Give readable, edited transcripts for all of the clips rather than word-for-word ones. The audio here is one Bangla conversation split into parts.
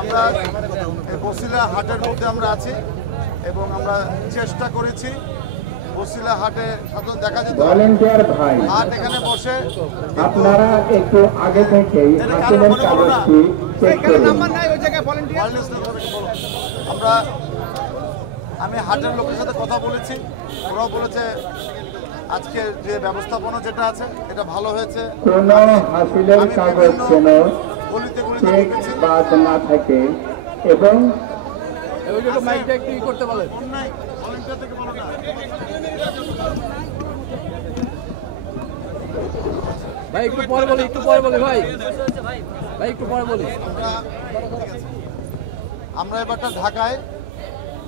আমরা বসিলা হাটের মধ্যে আমরা আছি এবং আমরা চেষ্টা করেছি বসিলা হাটে সাধারণত দেখা যেত হাট এখানে বসে আপনারা একটু আগে থেকেই হাসিলের কাগজটি চেক করুন। আমি হাটের লোকের সাথে কথা বলেছি, ওরাও বলেছে আজকের যে ব্যবস্থাপনা যেটা আছে এটা ভালো হয়েছে। কোনো হাসিলের কাগজ যেন চেক বাদ না থাকে এবং মাইকটা একটু করতে বলেন। ভাই একটু পরে বলি, ভাই একটু পরে বলি। আমরা এবারটা ঢাকায়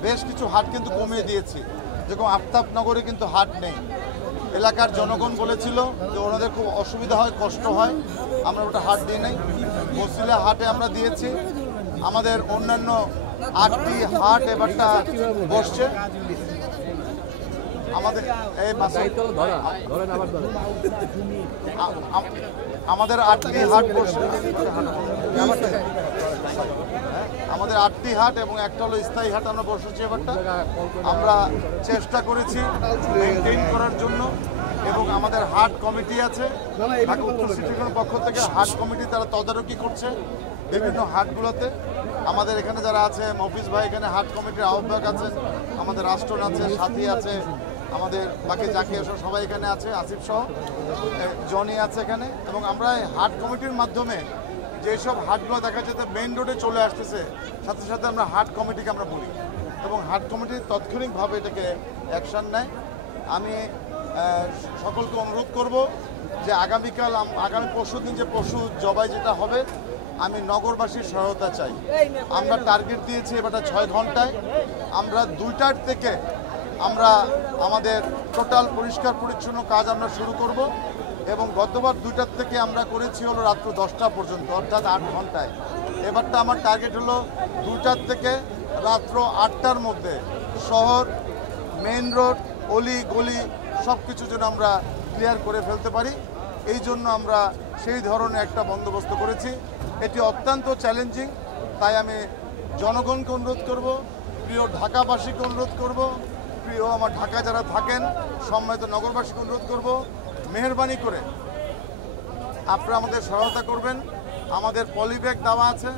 বেশ কিছু হাট কিন্তু কমিয়ে দিয়েছি, যেরকম আফতাবনগরে কিন্তু হাট নেই। এলাকার জনগণ বলেছিল যে ওনাদের খুব অসুবিধা হয়, কষ্ট হয়, আমরা ওটা হাট দিই নাই। বসিলা হাটে আমরা দিয়েছি। আমাদের অন্যান্য 8টি হাট এবারটা বসছে। আমাদের এই আমাদের 8টি হাট বসছে, আমাদের 8টি হাট এবং একটা হলো স্থায়ী হাট আমরা বসেছি। এবারটা আমরা চেষ্টা করেছি মেনটেন করার জন্য এবং আমাদের হাট কমিটি আছে, ঢাকা উত্তর সিটি কর্পোরেশনের পক্ষ থেকে হাট কমিটি তারা তদারকি করছে বিভিন্ন হাটগুলোতে। আমাদের এখানে যারা আছে, মফিজ ভাই এখানে হাট কমিটির আহ্বায়ক আছেন, আমাদের রাষ্ট্রন আছে, সাথী আছে, আমাদের বাকি জাকির সবাই এখানে আছে, আসিফ সহ জনি আছে এখানে। এবং আমরা হাট কমিটির মাধ্যমে যেসব হাটগুলো দেখা যেতে মেইন রোডে চলে আসতেছে, সাথে সাথে আমরা হাট কমিটিকে আমরা বলি এবং হাট কমিটি তাৎক্ষণিকভাবে এটাকে অ্যাকশান নেয়। আমি সকলকে অনুরোধ করব যে আগামী পরশু দিন যে পশু জবাই যেটা হবে, আমি নগরবাসীর সহায়তা চাই। আমরা টার্গেট দিয়েছি এবারটা 6 ঘন্টায়। আমরা 2টার থেকে আমরা আমাদের টোটাল পরিষ্কার পরিচ্ছন্ন কাজ আমরা শুরু করব এবং গতবার 2টার থেকে আমরা করেছি হলো রাত্র 10টা পর্যন্ত, অর্থাৎ 8 ঘন্টায়। এবারটা আমার টার্গেট হলো 2টার থেকে রাত্র 8টার মধ্যে শহর, মেইন রোড, অলি গলি সব কিছু যেন আমরা ক্লিয়ার করে ফেলতে পারি। এই জন্য আমরা সেই ধরনের একটা বন্দোবস্ত করেছি। এটি অত্যন্ত চ্যালেঞ্জিং, তাই আমি জনগণকে অনুরোধ করব, প্রিয় ঢাকাবাসীকে অনুরোধ করব, প্রিয় আমার ঢাকা যারা থাকেন সম্মানিত নগরবাসীকে অনুরোধ করব, মেহেরবানি করে আপনারা আমাদের সহায়তা করবেন। আমাদের পলিব্যাগ দেওয়া আছে,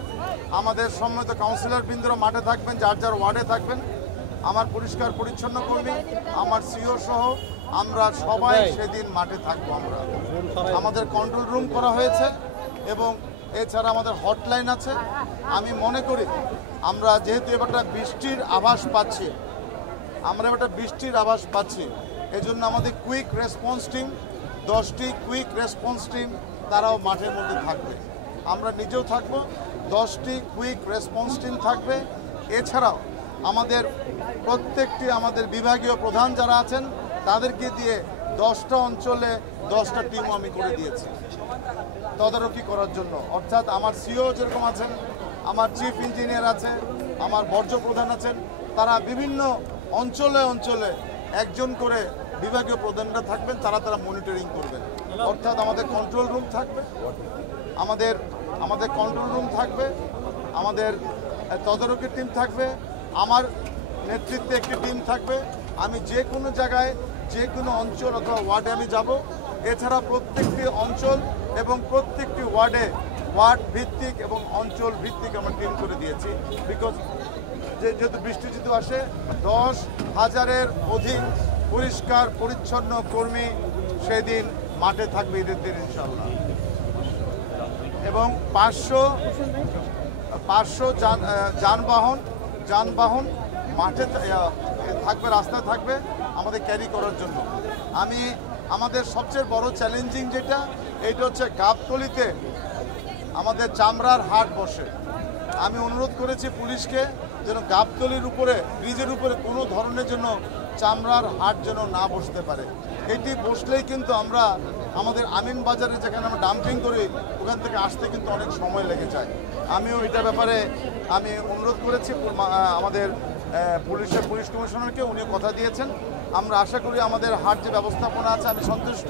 আমাদের সম্মানিত কাউন্সিলর বৃন্দরা মাঠে থাকবেন, যার যার ওয়ার্ডে থাকবেন। আমার পরিষ্কার পরিচ্ছন্ন কর্মী, আমার সিও সহ আমরা সবাই সেদিন মাঠে থাকবো। আমাদের কন্ট্রোল রুম করা হয়েছে এবং এছাড়া আমাদের হটলাইন আছে। আমি মনে করি আমরা যেহেতু এবারটা বৃষ্টির আভাস পাচ্ছি, এজন্য আমাদের কুইক রেসপন্স টিম 10টি কুইক রেসপন্স টিম তারাও মাঠের মধ্যে থাকবে। আমরা নিজেও থাকব, 10টি কুইক রেসপন্স টিম থাকবে। এছাড়াও আমাদের প্রত্যেকটি আমাদের বিভাগীয় প্রধান যারা আছেন তাদেরকে দিয়ে 10টা অঞ্চলে 10টা টিমও আমি করে দিয়েছি তদারকি করার জন্য। অর্থাৎ আমার সিও যেরকম আছেন, আমার চিফ ইঞ্জিনিয়ার আছে, আমার বর্জ্য প্রধান আছেন, তারা বিভিন্ন অঞ্চলে একজন করে বিভাগীয় প্রধানরা থাকবেন, তারা মনিটরিং করবেন। অর্থাৎ আমাদের কন্ট্রোল রুম থাকবে, আমাদের কন্ট্রোল রুম থাকবে, আমাদের তদারকি টিম থাকবে, আমার নেতৃত্বে একটি টিম থাকবে। আমি যে কোনো জায়গায় যে কোনো অঞ্চল অথবা ওয়ার্ডে আমি যাব। এছাড়া প্রত্যেকটি অঞ্চল এবং প্রত্যেকটি ওয়ার্ড ভিত্তিক এবং অঞ্চল ভিত্তিক আমরা টিম করে দিয়েছি। বিকজ যেহেতু বৃষ্টি যেহেতু আসে, 10,000-এর অধিক পরিষ্কার পরিচ্ছন্ন কর্মী সেদিন মাঠে থাকবে ঈদের দিন ইনশাল্লাহ। এবং 500 যানবাহন মাঠে থাকবে, রাস্তায় থাকবে আমাদের ক্যারি করার জন্য। আমাদের সবচেয়ে বড় চ্যালেঞ্জিং যেটা হচ্ছে গাবতলীতে আমাদের চামড়ার হাট বসে। আমি অনুরোধ করেছি পুলিশকে যেন গাবতলীর উপরে, ব্রিজের উপরে কোনো ধরনের জন্য চামড়ার হাট যেন না বসতে পারে। এটি বসলেই কিন্তু আমরা আমাদের আমিন বাজারে যেখানে আমরা ডাম্পিং করি ওখান থেকে আসতে কিন্তু অনেক সময় লেগে যায়। আমিও এটার ব্যাপারে আমি অনুরোধ করেছি আমাদের পুলিশ কমিশনারকে, উনিও কথা দিয়েছেন। আমরা আশা করি আমাদের হাট যে ব্যবস্থাপনা আছে আমি সন্তুষ্ট।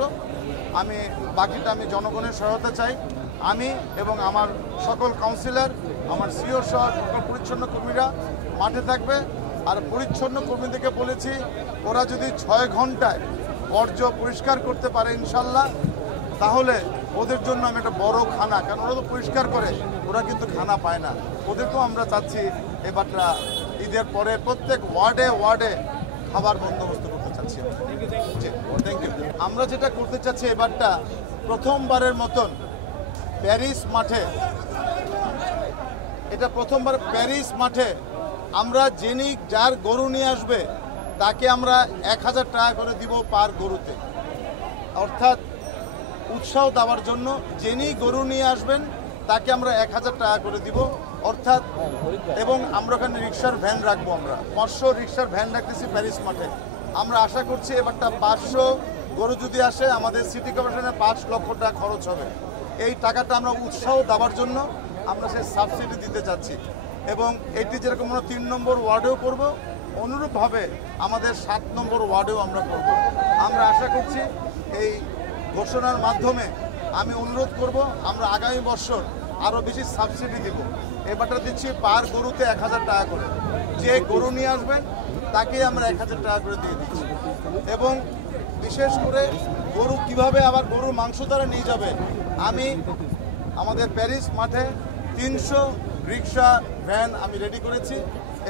বাকিটা আমি জনগণের সহায়তা চাই। আমি এবং আমার সকল কাউন্সিলর, আমার সিও সহ সকল পরিচ্ছন্ন কর্মীরা মাঠে থাকবে। আর পরিচ্ছন্ন কর্মীদেরকে বলেছি, ওরা যদি 6 ঘন্টায় বর্জ্য পরিষ্কার করতে পারে ইনশাল্লাহ, তাহলে ওদের জন্য আমি একটা বড় খানা, কারণ ওরা তো পরিষ্কার করে, ওরা কিন্তু খানা পায় না, ওদেরকেও আমরা চাচ্ছি এবারটা ঈদের পরে প্রত্যেক ওয়ার্ডে ওয়ার্ডে খাবার বন্দোবস্ত করতে চাচ্ছি। Thank you. আমরা যেটা করতে চাচ্ছি এবারটা প্রথমবারের মতন প্যারিস মাঠে, এটা প্রথমবার প্যারিস মাঠে আমরা যিনি যার গরু নিয়ে আসবে তাকে আমরা 1000 টাকা করে দিব পার গরুতে, অর্থাৎ উৎসাহ দেওয়ার জন্য যিনি গরু নিয়ে আসবেন তাকে আমরা 1000 টাকা করে দিব অর্থাৎ। এবং আমরা ওখানে রিক্সার ভ্যান রাখবো, আমরা 500 রিক্সার ভ্যান রাখতেছি প্যারিস মাঠে। আমরা আশা করছি এবারটা 500 গরু যদি আসে আমাদের সিটি কর্পোরেশনের 5 লক্ষ টাকা খরচ হবে। এই টাকাটা আমরা উৎসাহ দেওয়ার জন্য আমরা সেই সাবসিডি দিতে চাচ্ছি। এবং এটি যেরকম আমরা 3 নম্বর ওয়ার্ডেও করব, অনুরূপভাবে আমাদের 7 নম্বর ওয়ার্ডেও আমরা করব। আমরা আশা করছি এই ঘোষণার মাধ্যমে আমি অনুরোধ করব আমরা আগামী বছর আরও বেশি সাবসিডি দিব। এবারটা দিচ্ছি পার গরুতে 1000 টাকা করে, যে গরু নিয়ে আসবেন তাকে আমরা 1000 টাকা করে দিয়ে দিচ্ছি। এবং বিশেষ করে গরু কিভাবে আবার গরুর মাংস দ্বারা নিয়ে যাবে, আমি আমাদের প্যারিস মাঠে 300 রিক্সা ভ্যান আমি রেডি করেছি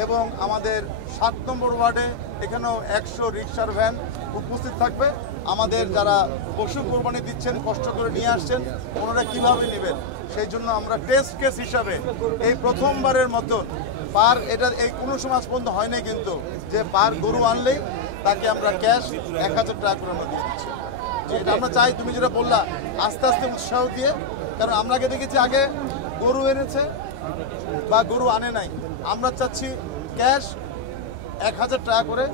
এবং আমাদের 7 নম্বর ওয়ার্ডে এখানেও 100 রিক্সার ভ্যান উপস্থিত থাকবে। আমাদের যারা পশু কোরবানি দিচ্ছেন, কষ্ট করে নিয়ে আসছেন, ওনারা কীভাবে নেবেন সেই জন্য আমরা টেস্ট কেস হিসাবে এই প্রথমবারের মতো পার, এটা এই কোনো সময় আজ পর্যন্ত হয় নাই কিন্তু, যে পার গরু আনলেই তাকে আমরা ক্যাশ 1000 টাকা করে আমরা দিয়ে দিচ্ছি। এটা আমরা চাই, তুমি যেটা বললা, আস্তে আস্তে উৎসাহ দিয়ে, কারণ আমরা আগে দেখেছি আগে গরু এনেছে বা গরু আনে নাই, আমরা চাচ্ছি ক্যাশ 1000 টাকা করে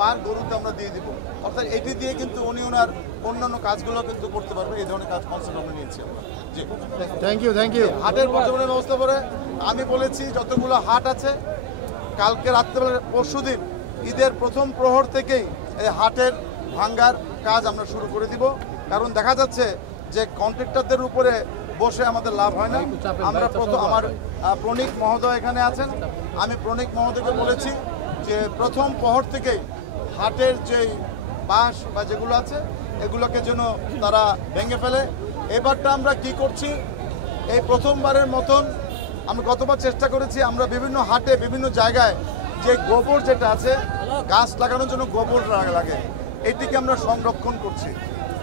পার গরুতে আমরা দিয়ে দিব, অর্থাৎ এটি দিয়ে কিন্তু উনি ওনার অন্যান্য কাজগুলো কিন্তু করতে পারবে। এই ধরনের কাজ কনসেপ্ট আমরা নিয়েছি। জি, থ্যাংক ইউ। হাটের বর্তমানে ব্যবস্থা করে আমি বলেছি যতগুলো হাট আছে কালকে রাত্রেবেলা, পরশুদিন ঈদের প্রথম প্রহর থেকেই এই হাটের ভাঙ্গার কাজ আমরা শুরু করে দিব। কারণ দেখা যাচ্ছে যে কন্ট্রাক্টরদের উপরে বসে আমাদের লাভ হয় না। আমরা আমার প্রণিক মহোদয় এখানে আছেন, আমি প্রণিক মহোদয়কে বলেছি যে প্রথম প্রহর থেকেই হাটের যেই বাঁশ বা যেগুলো আছে এগুলোকে যেন তারা ভেঙে ফেলে। এবারটা আমরা কি করছি, এই প্রথমবারের মতন আমরা গতবার চেষ্টা করেছি, আমরা বিভিন্ন হাটে বিভিন্ন জায়গায় যে গোবর যেটা আছে গাছ লাগানোর জন্য গোবর লাগে, এটিকে আমরা সংরক্ষণ করছি।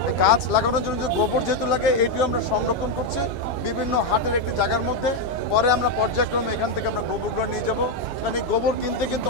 এই গাছ লাগানোর জন্য যে গোবর যেহেতু লাগে এটিও আমরা সংরক্ষণ করছি বিভিন্ন হাটের একটি জায়গার মধ্যে। পরে আমরা পর্যায়ক্রমে এখান থেকে আমরা গোবরগুলো নিয়ে যাবো, কারণ এই গোবর কিনতে কিন্তু